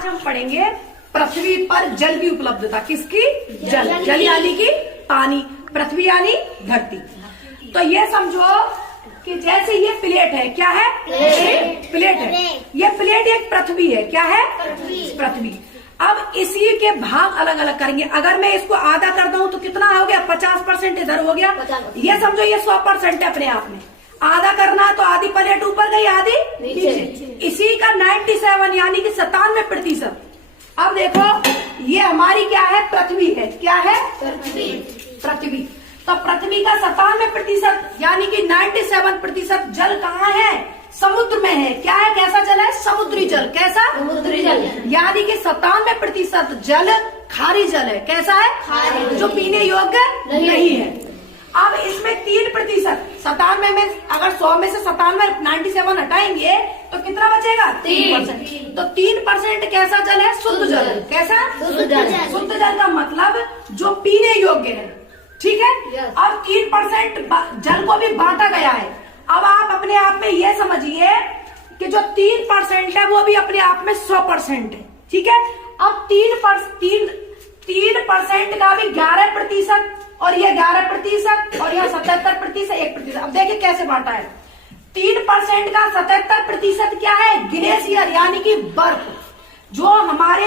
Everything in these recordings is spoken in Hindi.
आज हम पढ़ेंगे पृथ्वी पर जल की उपलब्धता। किसकी? जल यानी कि पानी, पृथ्वी यानी धरती। तो ये समझो कि जैसे ये प्लेट है, क्या है? प्लेट है। ये प्लेट एक पृथ्वी है। क्या है? पृथ्वी। अब इसी के भाग अलग अलग करेंगे। अगर मैं इसको आधा कर दूं तो कितना हो गया? 50% इधर हो गया। ये समझो ये 100% है अपने आप में। आधा करना तो आधी प्लेट ऊपर गई, आधी नीचे। इसी का 97 यानी कि 97%। अब देखो ये हमारी क्या है? पृथ्वी है। क्या है? पृथ्वी। तो पृथ्वी का 97% यानी कि 97% जल कहाँ है? समुद्र में है। क्या है? कैसा जल है? समुद्री जल। कैसा? समुद्री जल। यानी कि 97% जल खारी जल है। कैसा है? खारी। जो पीने योग्य नहीं है। अब इसमें 3%, 97 में अगर 100 में से 97 हटाएंगे तो कितना बचेगा? 3%। तो 3% कैसा जल है? शुद्ध जल। कैसा? शुद्ध जल का मतलब जो पीने योग्य है। ठीक है। अब 3% जल को भी बांटा गया है। अब आप अपने आप में ये समझिए कि जो 3% है वो भी अपने आप में 100% है। ठीक है। अब 3% का भी 11% और ये 11% और यह 77%, 1%। अब देखिए कैसे बांटा है। 3% का 77% क्या है? ग्लेशियर यानी कि बर्फ, जो हमारे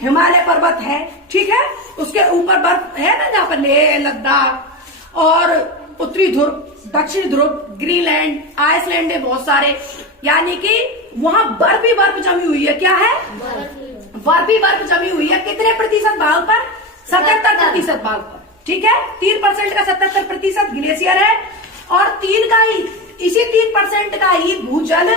हिमालय पर्वत है। ठीक है। उसके ऊपर बर्फ है ना, जहाँ पर लेह, लद्दाख और उत्तरी ध्रुव, दक्षिण ध्रुव, ग्रीनलैंड, आइसलैंड है बहुत सारे। यानी कि वहाँ बर्फ ही बर्फ जमी हुई है। क्या है? बर्फ ही बर्फ जमी हुई है। कितने प्रतिशत भाग पर? 77% भाग पर। ठीक है। 3% का 77% ग्लेशियर है और 3 का ही, इसी 3% का ही भूजल।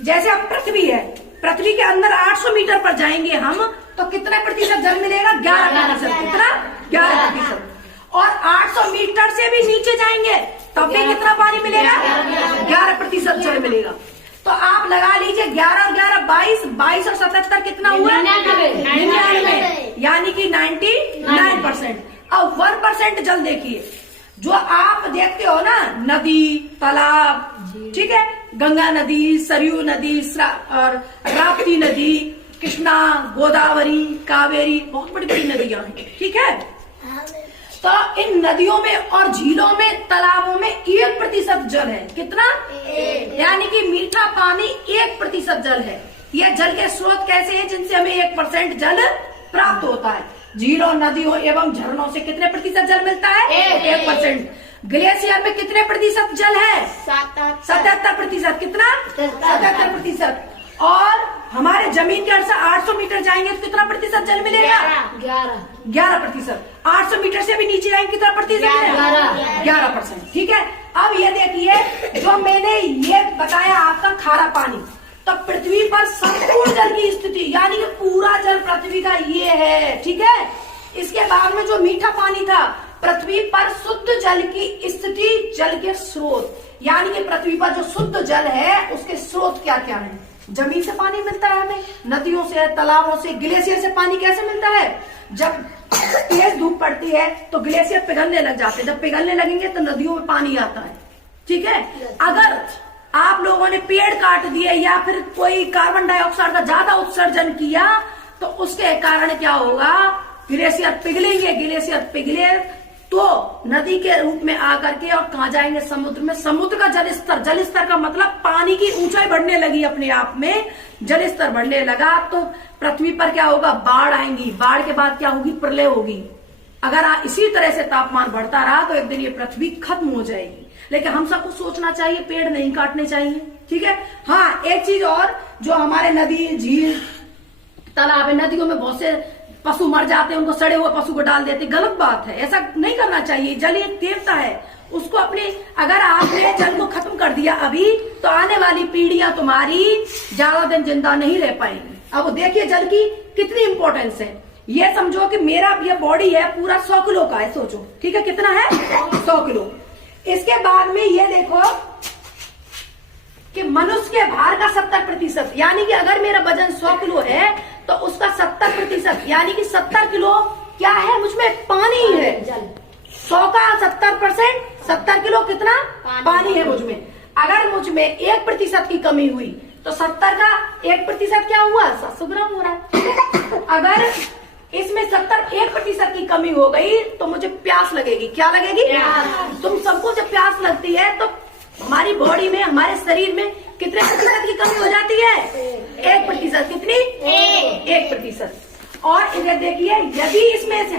जैसे अब पृथ्वी है, पृथ्वी के अंदर 800 मीटर पर जाएंगे हम तो कितने प्रतिशत जल मिलेगा? 11%। कितना? 11%। और 800 मीटर से भी नीचे जाएंगे तब भी कितना पानी मिलेगा? 11% जल मिलेगा। तो आप लगा लीजिए 11 और 11 22, 22 और 77 कितना हुआ? 99, यानी कि 99%। अब 1% जल देखिए, जो आप देखते हो ना, नदी, तालाब, ठीक है, गंगा नदी, सरयू नदी और राप्ती नदी, कृष्णा, गोदावरी, कावेरी, बहुत बड़ी बड़ी नदियां हैं। ठीक है। तो इन नदियों में और झीलों में, तालाबों में 1% जल है। कितना? यानी कि मीठा पानी 1% जल है। ये जल के स्रोत कैसे हैं जिनसे हमें 1% जल प्राप्त होता है? झीलों, नदियों एवं झरनों से कितने प्रतिशत जल मिलता है? 1%। ग्लेशियर में कितने प्रतिशत जल है? 77%। कितना? 77%। और हमारे जमीन के अंदर 800 मीटर जाएंगे तो कितना प्रतिशत जल मिलेगा? 11%। 800 मीटर से भी नीचे जाएंगे कितना प्रतिशत? 11%। ठीक है। अब ये देखिए, जो मैंने ये बताया आपका खारा पानी, तो पृथ्वी पर संपूर्ण जल की स्थिति यानी कि पूरा जल पृथ्वी का ये है। ठीक है। इसके बाद में जो मीठा पानी था, पृथ्वी पर शुद्ध जल की स्थिति, जल के स्रोत, यानी कि पृथ्वी पर जो शुद्ध जल है उसके स्रोत क्या क्या है? जमीन से पानी मिलता है हमें, नदियों से, तालाबों से। ग्लेशियर से पानी कैसे मिलता है? जब तेज धूप पड़ती है तो ग्लेशियर पिघलने लग जाते हैं। जब पिघलने लगेंगे तो नदियों में पानी आता है। ठीक है। अगर आप लोगों ने पेड़ काट दिए या फिर कोई कार्बन डाइऑक्साइड का ज्यादा उत्सर्जन किया तो उसके कारण क्या होगा? ग्लेशियर पिघलेंगे। ग्लेशियर पिघले तो नदी के रूप में आकर के और कहा जाएंगे? समुद्र में। समुद्र का जल स्तर का मतलब पानी की ऊंचाई बढ़ने लगी, अपने आप में जल स्तर बढ़ने लगा तो पृथ्वी पर क्या होगा? बाढ़ आएंगी। बाढ़ के बाद क्या होगी? प्रलय होगी। अगर इसी तरह से तापमान बढ़ता रहा तो एक दिन ये पृथ्वी खत्म हो जाएगी। लेकिन हम सबको सोचना चाहिए, पेड़ नहीं काटने चाहिए। ठीक है। हाँ, एक चीज और, जो हमारे नदी, झील, तालाब, नदियों में बहुत से पशु मर जाते हैं, उनको सड़े हुए पशु को डाल देते। गलत बात है, ऐसा नहीं करना चाहिए। जल एक देवता है, उसको अपने, अगर आपने जल को खत्म कर दिया अभी तो आने वाली पीढ़ियां तुम्हारी ज्यादा दिन जिंदा नहीं रह पाएंगी। अब देखिए जल की कितनी इंपॉर्टेंस है। ये समझो कि मेरा ये बॉडी है पूरा 100 किलो का है, सोचो। ठीक है। कितना है? 100 किलो। इसके बाद में ये देखो कि मनुष्य के भार का 70%, यानी कि अगर मेरा वजन 100 किलो है तो उसका 70% यानी कि 70 किलो क्या है? मुझमें पानी है। 100 का 70%, 70 किलो कितना? पानी है मुझमें। अगर मुझ में 1% की कमी हुई तो 70 का 1% क्या हुआ? 700 ग्राम हो रहा है। अगर इसमें 1% की कमी हो गई तो मुझे प्यास लगेगी। क्या लगेगी? तुम सबको जब प्यास लगती है तो हमारी बॉडी में, हमारे शरीर में कितने प्रतिशत की कमी हो जाती है? 1%। कितनी? 1%। और इधर देखिए, यदि इसमें से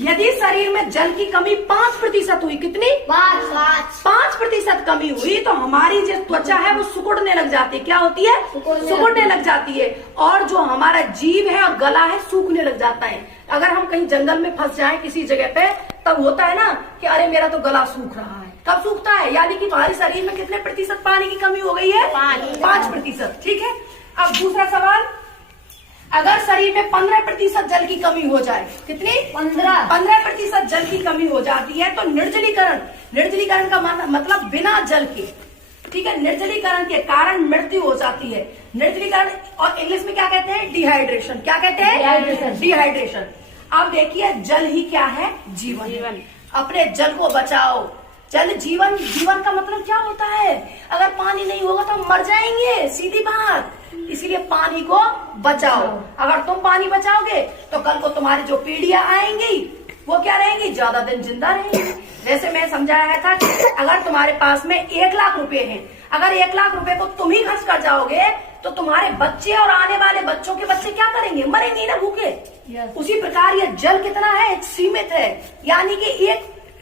यदि शरीर में जल की कमी 5% हुई, कितनी? 5% कमी हुई तो हमारी जो त्वचा है वो सिकुड़ने लग जाती है। क्या होती है? सिकुड़ने लग जाती है। और जो हमारा जीभ है और गला है सूखने लग जाता है। अगर हम कहीं जंगल में फंस जाएं किसी जगह पे, तब होता है ना कि अरे मेरा तो गला सूख रहा है। कब सूखता है? यानी कि तुम्हारे शरीर में कितने प्रतिशत पानी की कमी हो गई है? 5%। ठीक है। अब दूसरा सवाल, अगर शरीर में 15% जल की कमी हो जाए, कितनी? 15% जल की कमी हो जाती है तो निर्जलीकरण का मतलब बिना जल के, ठीक है, निर्जलीकरण के कारण मृत्यु हो जाती है। निर्जलीकरण और इंग्लिश में क्या कहते हैं? डिहाइड्रेशन। क्या कहते हैं? डिहाइड्रेशन। अब देखिए, जल ही क्या है? जीवन। अपने जल को बचाओ। जल जीवन। जीवन का मतलब क्या होता है? अगर पानी नहीं होगा तो हम मर जाएंगे, सीधी बात। इसीलिए पानी को बचाओ। अगर तुम पानी बचाओगे तो कल को तुम्हारी जो पीढ़ियां आएंगी वो क्या रहेंगी? ज्यादा दिन जिंदा रहेंगी। वैसे मैं समझाया था कि अगर तुम्हारे पास में 1 लाख रुपए हैं, अगर 1 लाख रुपए को तुम ही खर्च कर जाओगे तो तुम्हारे बच्चे और आने वाले बच्चों के बच्चे क्या करेंगे? मरेंगे ना भूखे। उसी प्रकार ये जल कितना है? सीमित है। यानी कि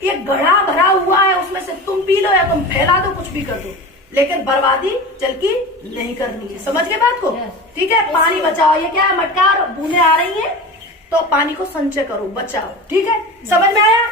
एक घड़ा भरा हुआ है, उसमें से तुम पी लो या तुम फैला दो, कुछ भी कर दो, लेकिन बर्बादी जल की नहीं करनी है। समझ गए बात को? ठीक है। पानी बचाओ। ये क्या है? मटका और बूंदे आ रही हैं तो पानी को संचय करो, बचाओ। ठीक है, समझ में आया?